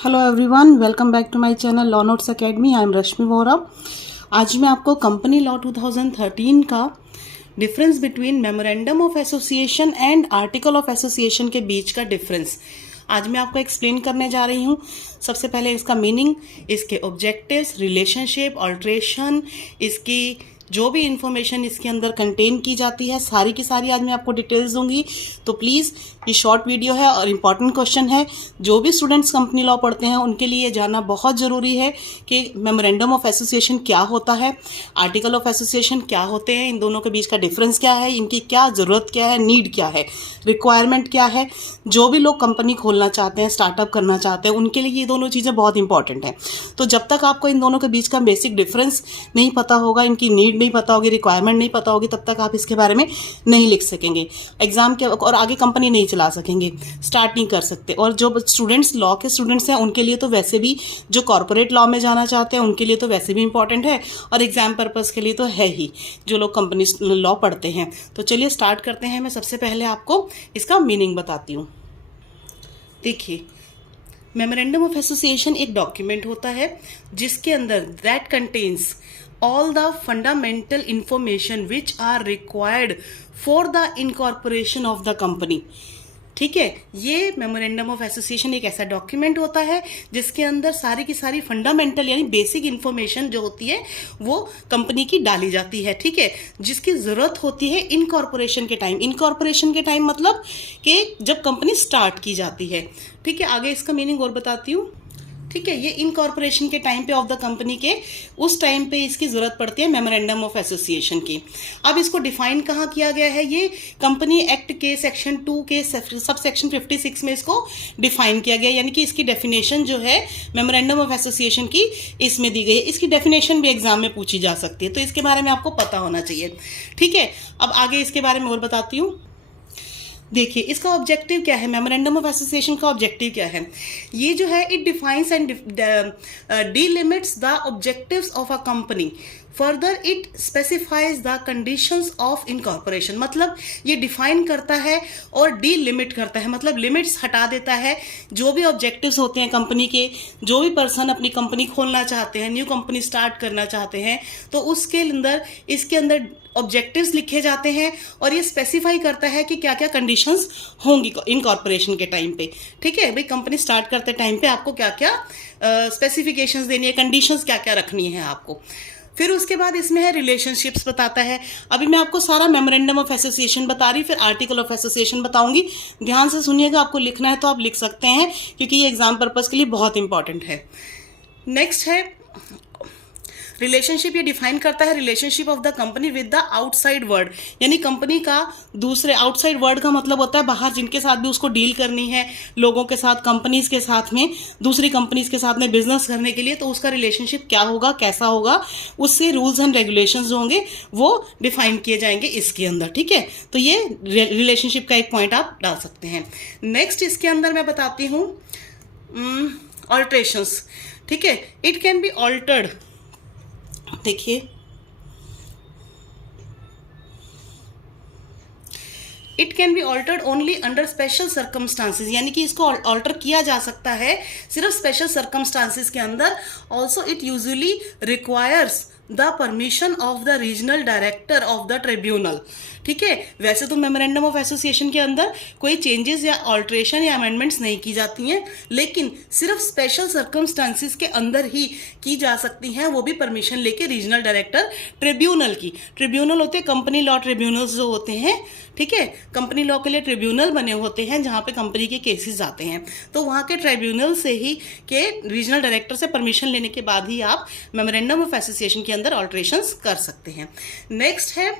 Hello everyone, welcome back to my channel law notes academy. I am Rashmi Vora. आज मैं आपको company law 2013 का difference between memorandum of association and article of association के बीच का difference आज मैं आपको एक्सप्लेन करने जा रही हूँ। सबसे पहले इसका मीनिंग, इसके ऑब्जेक्टिव्स, रिलेशनशिप, ऑल्ट्रेशन, इसकी जो भी इंफॉर्मेशन इसके अंदर कंटेन की जाती है सारी की सारी आज मैं आपको डिटेल्स दूंगी। तो प्लीज़ ये शॉर्ट वीडियो है और इम्पॉर्टेंट क्वेश्चन है। जो भी स्टूडेंट्स कंपनी लॉ पढ़ते हैं उनके लिए जानना बहुत ज़रूरी है कि मेमोरेंडम ऑफ एसोसिएशन क्या होता है, आर्टिकल ऑफ एसोसिएशन क्या होते हैं, इन दोनों के बीच का डिफरेंस क्या है, इनकी क्या ज़रूरत क्या है, नीड क्या है, रिक्वायरमेंट क्या है। जो भी लोग कंपनी खोलना चाहते हैं, स्टार्टअप करना चाहते हैं, उनके लिए ये दोनों चीज़ें बहुत इंपॉर्टेंट हैं। तो जब तक आपको इन दोनों के बीच का बेसिक डिफरेंस नहीं पता होगा, इनकी नीड नहीं पता होगी, रिक्वायरमेंट नहीं पता होगी, तब तक आप इसके बारे में नहीं लिख सकेंगे एग्जाम के और आगे कंपनी नहीं चला सकेंगे, स्टार्ट नहीं कर सकते। और जो स्टूडेंट्स लॉ के स्टूडेंट्स हैं उनके लिए तो वैसे भी, जो कॉर्पोरेट लॉ में जाना चाहते हैं उनके लिए तो वैसे भी इंपॉर्टेंट है और एग्जाम पर्पज़ के लिए तो है ही, जो लोग कंपनी लॉ पढ़ते हैं। तो चलिए स्टार्ट करते हैं। मैं सबसे पहले आपको इसका मीनिंग बताती हूँ। देखिए, मेमोरेंडम ऑफ एसोसिएशन एक डॉक्यूमेंट होता है जिसके अंदर that contains all the fundamental information which are required for the incorporation of the company। ठीक है, ये मेमोरेंडम ऑफ एसोसिएशन एक ऐसा डॉक्यूमेंट होता है जिसके अंदर सारी की सारी फंडामेंटल यानी बेसिक इंफॉर्मेशन जो होती है वो कंपनी की डाली जाती है। ठीक है, जिसकी ज़रूरत होती है इनकॉर्पोरेशन के टाइम। इनकॉर्पोरेशन के टाइम मतलब कि जब कंपनी स्टार्ट की जाती है। ठीक है, आगे इसका मीनिंग और बताती हूँ। ठीक है, ये इनकॉर्पोरेशन के टाइम पे ऑफ द कंपनी के उस टाइम पे इसकी ज़रूरत पड़ती है मेमोरेंडम ऑफ एसोसिएशन की। अब इसको डिफाइन कहाँ किया गया है, ये कंपनी एक्ट के सेक्शन 2 के सब सेक्शन 56 में इसको डिफाइन किया गया, यानी कि इसकी डेफिनेशन जो है मेमोरेंडम ऑफ एसोसिएशन की इसमें दी गई है। इसकी डेफिनेशन भी एग्जाम में पूछी जा सकती है, तो इसके बारे में आपको पता होना चाहिए। ठीक है, अब आगे इसके बारे में और बताती हूँ। देखिए, इसका ऑब्जेक्टिव क्या है, मेमोरेंडम ऑफ एसोसिएशन का ऑब्जेक्टिव क्या है। ये जो है it defines and delimits the objectives of a company. Further it specifies the conditions of incorporation. मतलब ये डिफाइन करता है और डी लिमिट करता है, मतलब लिमिट्स हटा देता है। जो भी ऑब्जेक्टिव्स होते हैं कंपनी के, जो भी पर्सन अपनी कंपनी खोलना चाहते हैं, न्यू कंपनी स्टार्ट करना चाहते हैं, तो उसके अंदर इसके अंदर ऑब्जेक्टिव्स लिखे जाते हैं और ये स्पेसिफाई करता है कि क्या क्या कंडीशंस होंगी इनकॉर्पोरेशन के टाइम पे। ठीक है भाई, कंपनी स्टार्ट करते टाइम पे आपको क्या क्या स्पेसिफिकेशंस देनी है, कंडीशंस क्या क्या रखनी है आपको। फिर उसके बाद इसमें है रिलेशनशिप्स बताता है। अभी मैं आपको सारा मेमोरेंडम ऑफ एसोसिएशन बता रही, फिर आर्टिकल ऑफ एसोसिएशन बताऊंगी। ध्यान से सुनिएगा, आपको लिखना है तो आप लिख सकते हैं क्योंकि ये एग्जाम पर्पज के लिए बहुत इंपॉर्टेंट है। नेक्स्ट है रिलेशनशिप। ये डिफाइन करता है relationship of the company with the outside world, यानी कंपनी का दूसरे आउटसाइड वर्ल्ड का मतलब होता है बाहर जिनके साथ भी उसको डील करनी है, लोगों के साथ, कंपनीज के साथ में, दूसरी कंपनीज के साथ में बिजनेस करने के लिए, तो उसका रिलेशनशिप क्या होगा, कैसा होगा, उससे रूल्स एंड रेगुलेशंस जो होंगे वो डिफाइन किए जाएंगे इसके अंदर। ठीक है, तो ये रिलेशनशिप का एक पॉइंट आप डाल सकते हैं। नेक्स्ट इसके अंदर मैं बताती हूँ ऑल्ट्रेशंस। ठीक है, इट कैन बी ऑल्टर्ड। देखिए, it can be altered only under special circumstances, यानी कि इसको ऑल्टर किया जा सकता है सिर्फ स्पेशल सर्कमस्टांसिस के अंदर। Also it usually requires the permission of the regional director of the tribunal. ठीक है, वैसे तो मेमोरेंडम ऑफ एसोसिएशन के अंदर कोई चेंजेस या ऑल्ट्रेशन या अमेंडमेंट्स नहीं की जाती हैं, लेकिन सिर्फ स्पेशल सर्कमस्टांसिस के अंदर ही की जा सकती हैं, वो भी परमिशन लेके रीजनल डायरेक्टर ट्रिब्यूनल की। ट्रिब्यूनल होते हैं कंपनी लॉ ट्रिब्यूनल्स जो होते हैं। ठीक है, कंपनी लॉ के लिए ट्रिब्यूनल बने होते हैं जहाँ पे कंपनी के केसेस आते हैं, तो वहाँ के ट्रिब्यूनल से ही के रीजनल डायरेक्टर से परमिशन लेने के बाद ही आप मेमोरेंडम ऑफ एसोसिएशन के अंदर ऑल्ट्रेशंस कर सकते हैं। नेक्स्ट है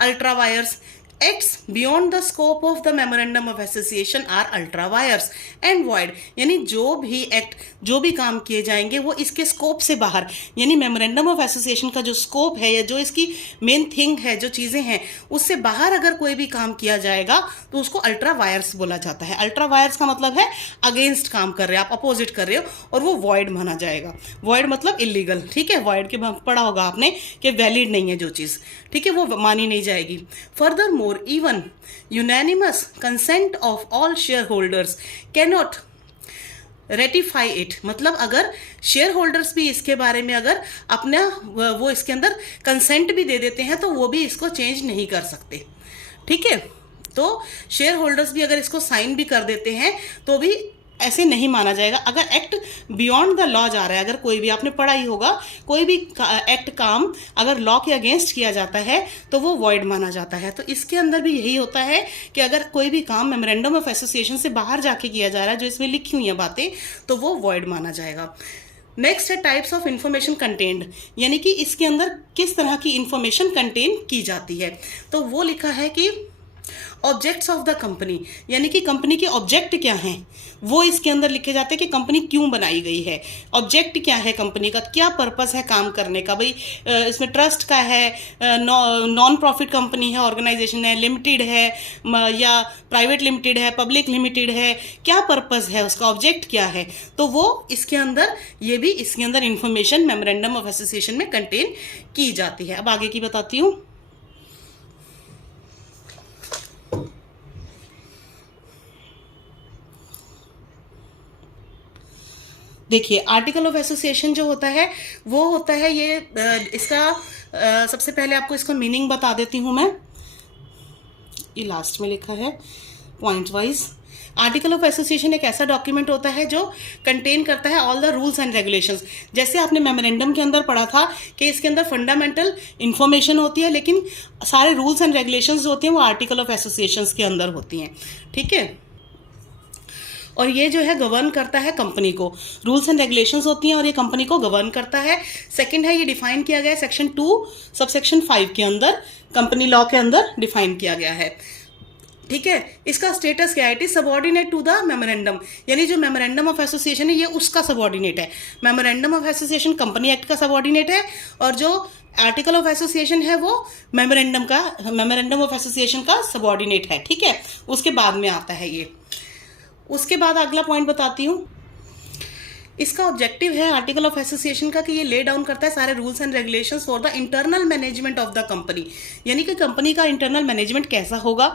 ultra vires. Acts beyond the scope of the memorandum of association are ultra wires and void, यानी जो भी एक्ट, जो भी काम किए जाएंगे वो इसके स्कोप से बाहर, यानी मेमोरेंडम ऑफ एसोसिएशन का जो स्कोप है या जो इसकी मेन थिंग है, जो चीज़ें हैं, उससे बाहर अगर कोई भी काम किया जाएगा तो उसको अल्ट्रा वायर्स बोला जाता है। अल्ट्रा वायर्स का मतलब है अगेंस्ट काम कर रहे हो आप, अपोजिट कर रहे हो, और वो वॉइड माना जाएगा। वॉइड मतलब इलीगल। ठीक है, वॉइड के पढ़ा होगा आपने कि वैलिड नहीं है जो चीज़, ठीक है, वो मानी नहीं जाएगी। Further more even unanimous consent of all shareholders cannot ratify it, मतलब अगर शेयर होल्डर्स भी इसके बारे में अगर अपना वो इसके अंदर कंसेंट भी दे देते हैं तो वो भी इसको चेंज नहीं कर सकते। ठीक है, तो शेयर होल्डर्स भी अगर इसको साइन भी कर देते हैं तो भी ऐसे नहीं माना जाएगा। अगर एक्ट बियॉन्ड द लॉ जा रहा है, अगर कोई भी, आपने पढ़ा ही होगा, कोई भी एक्ट काम अगर लॉ के अगेंस्ट किया जाता है तो वो वॉइड माना जाता है। तो इसके अंदर भी यही होता है कि अगर कोई भी काम मेमोरेंडम ऑफ एसोसिएशन से बाहर जाके किया जा रहा है, जो इसमें लिखी हुई है बातें, तो वो वॉइड माना जाएगा। नेक्स्ट है टाइप्स ऑफ इंफॉर्मेशन कंटेन्ड, यानी कि इसके अंदर किस तरह की इंफॉर्मेशन कंटेन की जाती है। तो वो लिखा है कि ऑब्जेक्ट्स ऑफ द कंपनी, यानी कि कंपनी के ऑब्जेक्ट क्या हैं वो इसके अंदर लिखे जाते हैं कि कंपनी क्यों बनाई गई है, ऑब्जेक्ट क्या है कंपनी का, क्या पर्पस है काम करने का। भाई इसमें ट्रस्ट का है, नॉन प्रॉफिट कंपनी है, ऑर्गेनाइजेशन है, लिमिटेड है या प्राइवेट लिमिटेड है, पब्लिक लिमिटेड है, क्या पर्पस है उसका, ऑब्जेक्ट क्या है। तो वो इसके अंदर, ये भी इसके अंदर इंफॉर्मेशन मेमोरेंडम ऑफ एसोसिएशन में कंटेन की जाती है। अब आगे की बताती हूँ। देखिए, आर्टिकल ऑफ एसोसिएशन जो होता है वो होता है ये इसका सबसे पहले आपको इसका मीनिंग बता देती हूँ मैं, ये लास्ट में लिखा है point wise. Article of association एक ऐसा डॉक्यूमेंट होता है जो कंटेन करता है all the rules and regulations. जैसे आपने मेमोरेंडम के अंदर पढ़ा था कि इसके अंदर फंडामेंटल इंफॉर्मेशन होती है, लेकिन सारे रूल्स एंड रेगुलेशंस जो होती हैं वो आर्टिकल ऑफ एसोसिएशन के अंदर होती हैं। ठीक है, और ये जो है गवर्न करता है कंपनी को, रूल्स एंड रेगुलेशंस होती हैं और ये कंपनी को गवर्न करता है। सेकंड है, ये डिफाइन किया गया है सेक्शन 2 सबसेक्शन 5 के अंदर, कंपनी लॉ के अंदर डिफाइन किया गया है। ठीक है, इसका स्टेटस क्या है, it is subordinate to the memorandum, यानी जो मेमोरेंडम ऑफ एसोसिएशन है ये उसका सबॉर्डिनेट है। Memorandum of association company act का सबॉर्डिनेट है और जो आर्टिकल ऑफ एसोसिएशन है वो मेमोरेंडम ऑफ एसोसिएशन का सबॉर्डिनेट है। ठीक है, उसके बाद में आता है ये। उसके बाद अगला पॉइंट बताती हूँ। इसका ऑब्जेक्टिव है आर्टिकल ऑफ एसोसिएशन का कि ये ले डाउन करता है सारे rules and regulations for the internal management of the company, यानी कि कंपनी का इंटरनल मैनेजमेंट कैसा होगा,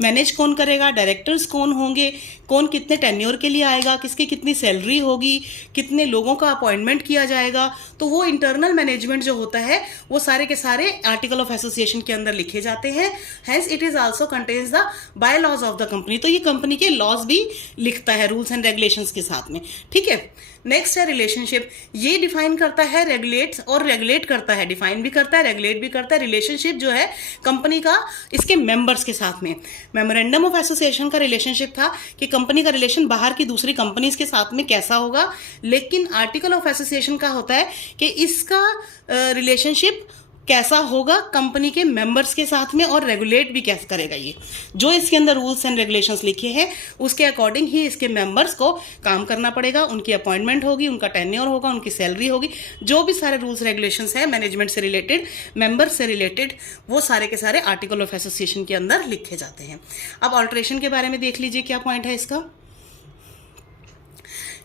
मैनेज कौन करेगा, डायरेक्टर्स कौन होंगे, कौन कितने टेन्योर के लिए आएगा, किसकी कितनी सैलरी होगी, कितने लोगों का अपॉइंटमेंट किया जाएगा। तो वो इंटरनल मैनेजमेंट जो होता है वो सारे के सारे आर्टिकल ऑफ एसोसिएशन के अंदर लिखे जाते हैं। Hence it is also contains the bylaws of the company, तो ये कंपनी के लॉज भी लिखता है रूल्स एंड रेगुलेशंस के साथ में। ठीक है, नेक्स्ट है रिलेशनशिप, ये डिफाइन करता है, रेगुलेट्स और रेगुलेट करता है, डिफाइन भी करता है, रेगुलेट भी करता है रिलेशनशिप जो है कंपनी का इसके मेंबर्स के साथ में। मेमोरेंडम ऑफ एसोसिएशन का रिलेशनशिप था कि कंपनी का रिलेशन बाहर की दूसरी कंपनीज के साथ में कैसा होगा, लेकिन आर्टिकल ऑफ एसोसिएशन का होता है कि इसका रिलेशनशिप कैसा होगा कंपनी के मेंबर्स के साथ में और रेगुलेट भी कैसे करेगा। ये जो इसके अंदर रूल्स एंड रेगुलेशंस लिखे हैं उसके अकॉर्डिंग ही इसके मेंबर्स को काम करना पड़ेगा, उनकी अपॉइंटमेंट होगी, उनका टेन्योर होगा, उनकी सैलरी होगी, जो भी सारे रूल्स रेगुलेशंस हैं मैनेजमेंट से रिलेटेड, मेंबर्स से रिलेटेड, वो सारे के सारे आर्टिकल ऑफ एसोसिएशन के अंदर लिखे जाते हैं। अब ऑल्ट्रेशन के बारे में देख लीजिए क्या पॉइंट है इसका।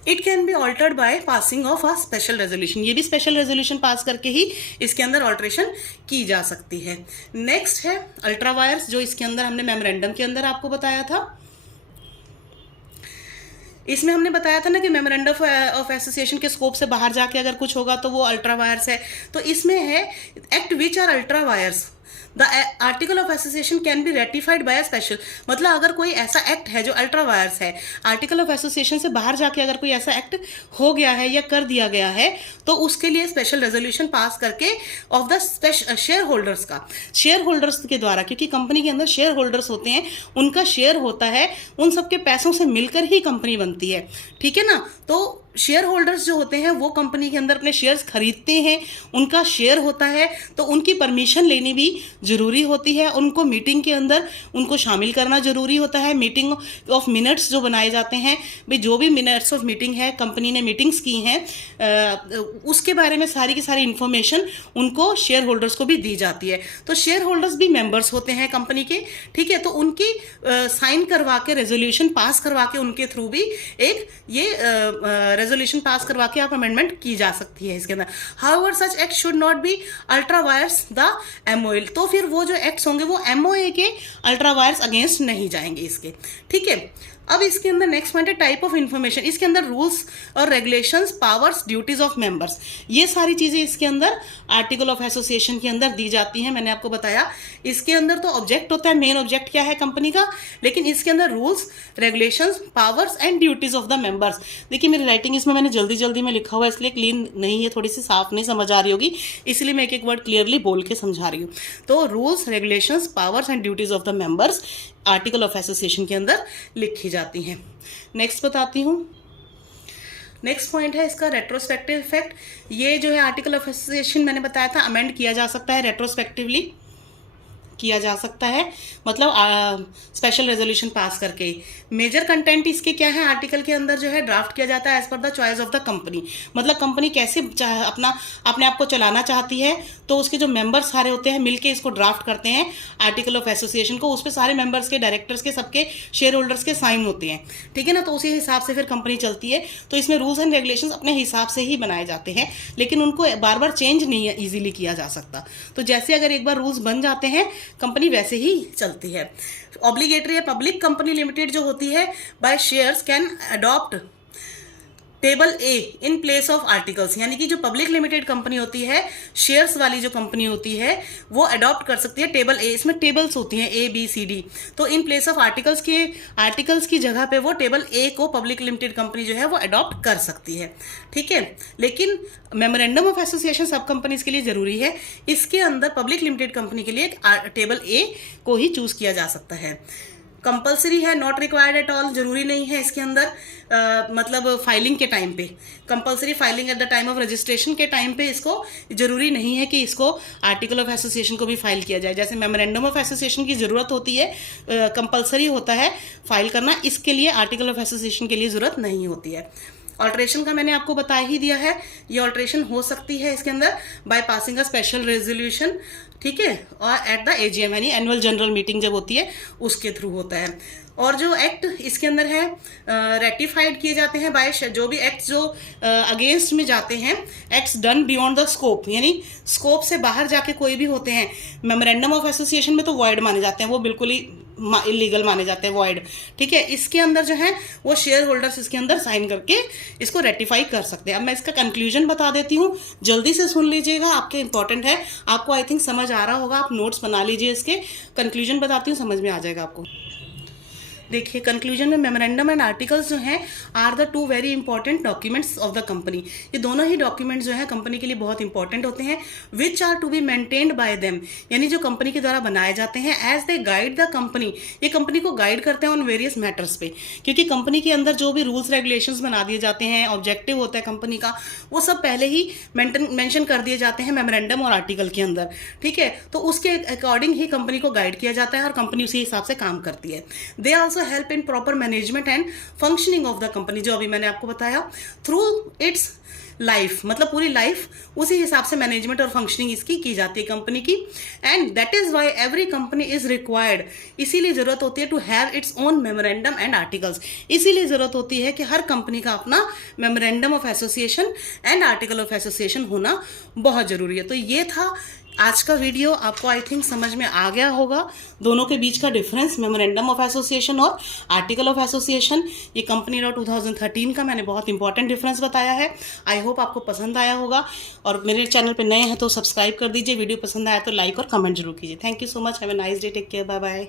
It can be altered by passing of a special resolution, ये भी स्पेशल रेजोल्यूशन पास करके ही इसके अंदर ऑल्ट्रेशन की जा सकती है। नेक्स्ट है अल्ट्रा वायर्स, जो इसके अंदर हमने मेमोरेंडम के अंदर आपको बताया था। इसमें हमने बताया था ना कि मेमोरेंडम ऑफ एसोसिएशन के स्कोप से बाहर जाके अगर कुछ होगा तो वो अल्ट्रा वायर्स है। तो इसमें है act which are ultra vires the article of association can be ratified by special, मतलब अगर कोई ऐसा एक्ट है जो अल्ट्रा वायर्स है, आर्टिकल ऑफ एसोसिएशन से बाहर जाके अगर कोई ऐसा एक्ट हो गया है या कर दिया गया है तो उसके लिए स्पेशल रेजोल्यूशन पास करके ऑफ द शेयर होल्डर्स का, शेयर होल्डर्स के द्वारा, क्योंकि कंपनी के अंदर शेयर होल्डर्स होते हैं, उनका शेयर होता है, उन सबके पैसों से मिलकर ही कंपनी बनती है। ठीक है ना, तो शेयर होल्डर्स जो होते हैं वो कंपनी के अंदर अपने शेयर्स खरीदते हैं, उनका शेयर होता है, तो उनकी परमिशन लेनी भी ज़रूरी होती है, उनको मीटिंग के अंदर उनको शामिल करना ज़रूरी होता है। मीटिंग ऑफ मिनट्स जो बनाए जाते हैं, भाई जो भी मिनट्स ऑफ मीटिंग है, कंपनी ने मीटिंग्स की हैं, उसके बारे में सारी की सारी इन्फॉर्मेशन उनको शेयर होल्डर्स को भी दी जाती है। तो शेयर होल्डर्स भी मेंबर्स होते हैं कंपनी के। ठीक है, तो उनकी साइन करवा के, रेजोल्यूशन पास करवा के, उनके थ्रू भी एक ये रेजोल्यूशन पास करवा के आप अमेंडमेंट की जा सकती है इसके अंदर। However such act should not be ultra vires the MOA, तो फिर वो जो एक्ट्स होंगे वो एमओए के अल्ट्रा वायर्स अगेंस्ट नहीं जाएंगे इसके। ठीक है, अब इसके अंदर नेक्स्ट पॉइंट है टाइप ऑफ इंफॉर्मेशन। इसके अंदर रूल्स और regulations, powers, duties of members, ये सारी चीजें इसके अंदर आर्टिकल ऑफ एसोसिएशन के अंदर दी जाती हैं। मैंने आपको बताया इसके अंदर तो ऑब्जेक्ट होता है, मेन ऑब्जेक्ट क्या है कंपनी का, लेकिन इसके अंदर rules, regulations, powers and duties of the members. देखिए मेरी राइटिंग इसमें मैंने जल्दी जल्दी में लिखा हुआ है, इसलिए क्लीन नहीं है, थोड़ी सी साफ नहीं समझ आ रही होगी, इसलिए मैं एक एक वर्ड क्लियरली बोल के समझा रही हूँ। तो rules, regulations, powers and duties of the members article of association के अंदर लिखी जाती हैं। नेक्स्ट बताती हूँ। नेक्स्ट पॉइंट है इसका रेट्रोस्पेक्टिव इफेक्ट। ये जो है आर्टिकल ऑफ एसोसिएशन मैंने बताया था अमेंड किया जा सकता है, रेट्रोस्पेक्टिवली किया जा सकता है, मतलब स्पेशल रेजोल्यूशन पास करके। मेजर कंटेंट इसके क्या है, आर्टिकल के अंदर जो है ड्राफ्ट किया जाता है as per the choice of the company. मतलब कंपनी कैसे अपने आप को चलाना चाहती है, तो उसके जो मेंबर्स सारे होते हैं मिलके इसको ड्राफ्ट करते हैं आर्टिकल ऑफ एसोसिएशन को। उस पर सारे मेंबर्स के, डायरेक्टर्स के, सबके शेयर होल्डर्स के साइन होते हैं, ठीक है ना। तो उसी हिसाब से फिर कंपनी चलती है। तो इसमें रूल्स एंड रेगुलेशंस अपने हिसाब से ही बनाए जाते हैं, लेकिन उनको बार बार चेंज नहीं ईजिली किया जा सकता। तो जैसे अगर एक बार रूल्स बन जाते हैं, कंपनी वैसे ही चलती है। ऑब्लिगेटरी है पब्लिक कंपनी लिमिटेड जो होती है by shares can adopt table A in place of articles. यानी कि जो पब्लिक लिमिटेड कंपनी होती है, शेयर्स वाली जो कंपनी होती है, वो अडॉप्ट कर सकती है टेबल ए। इसमें टेबल्स होती हैं ए बी सी डी, तो इन प्लेस ऑफ आर्टिकल्स की जगह पे वो टेबल ए को पब्लिक लिमिटेड कंपनी जो है वो अडॉप्ट कर सकती है, ठीक है। लेकिन मेमोरेंडम ऑफ एसोसिएशन सब कंपनीज के लिए जरूरी है। इसके अंदर पब्लिक लिमिटेड कंपनी के लिए टेबल ए को ही चूज किया जा सकता है। कंपलसरी है, नॉट रिक्वायर्ड एट ऑल, जरूरी नहीं है इसके अंदर। मतलब फाइलिंग के टाइम पे, compulsory filing at the time of registration के टाइम पे इसको जरूरी नहीं है कि इसको आर्टिकल ऑफ एसोसिएशन को भी फाइल किया जाए। जैसे मेमोरेंडम ऑफ एसोसिएशन की जरूरत होती है, कंपलसरी होता है फाइल करना, इसके लिए आर्टिकल ऑफ एसोसिएशन के लिए जरूरत नहीं होती है। ऑल्ट्रेशन का मैंने आपको बता ही दिया है, ये ऑल्ट्रेशन हो सकती है इसके अंदर by passing a special resolution, ठीक है, और एट द एजीएम यानी एनुअल जनरल मीटिंग जब होती है उसके थ्रू होता है। और जो एक्ट इसके अंदर है रेटिफाइड किए जाते हैं बाय जो भी एक्ट जो अगेंस्ट में जाते हैं, acts done beyond the scope, यानी स्कोप से बाहर जाके कोई भी होते हैं। मेमोरेंडम ऑफ एसोसिएशन में तो वॉइड माने जाते हैं, वो बिल्कुल ही इलीगल माने जाते हैं, वॉइड, ठीक है। इसके अंदर जो है वो शेयर होल्डर्स इसके अंदर साइन करके इसको रेटिफाई कर सकते हैं। अब मैं इसका कंक्लूजन बता देती हूँ, जल्दी से सुन लीजिएगा, आपके इंपॉर्टेंट है, आपको आई थिंक समझ आ रहा होगा, आप नोट्स बना लीजिए इसके। कंक्लूजन बताती हूँ, समझ में आ जाएगा आपको। देखिए कंक्लूजन में मेमोरेंडम एंड आर्टिकल्स जो हैं are the two very important documents of the company. ये दोनों ही डॉक्यूमेंट्स जो है कंपनी के लिए बहुत इंपॉर्टेंट होते हैं, which are to be maintained by them, यानी जो कंपनी के द्वारा बनाए जाते हैं as they guide the company. ये कंपनी को गाइड करते हैं ऑन वेरियस मैटर्स पे, क्योंकि कंपनी के अंदर जो भी रूल्स रेगुलेशंस बना दिए जाते हैं, ऑब्जेक्टिव होता है कंपनी का, वो सब पहले ही मेंशन कर दिए जाते हैं मेमोरेंडम और आर्टिकल के अंदर, ठीक है। तो उसके अकॉर्डिंग ही कंपनी को गाइड किया जाता है और कंपनी उसी हिसाब से काम करती है। They also help in proper management and functioning of the company, जो अभी मैंने आपको बताया, थ्रू इट्स लाइफ, मतलब पूरी लाइफ उसी हिसाब से मैनेजमेंट और फंक्शनिंग इसकी की जाती है कंपनी की। And that is why every company is required, इसीलिए जरूरत होती है to have its own memorandum and articles. इसीलिए जरूरत होती है कि हर कंपनी का अपना memorandum of association and article of association होना बहुत जरूरी है। तो ये था आज का वीडियो, आपको आई थिंक समझ में आ गया होगा दोनों के बीच का डिफरेंस, मेमोरेंडम ऑफ एसोसिएशन और आर्टिकल ऑफ एसोसिएशन। ये कंपनी लॉ 2013 का मैंने बहुत इंपॉर्टेंट डिफरेंस बताया है। आई होप आपको पसंद आया होगा, और मेरे चैनल पे नए हैं तो सब्सक्राइब कर दीजिए, वीडियो पसंद आया तो लाइक और कमेंट जरूर कीजिए। Thank you so much, have a nice day, take care, bye bye.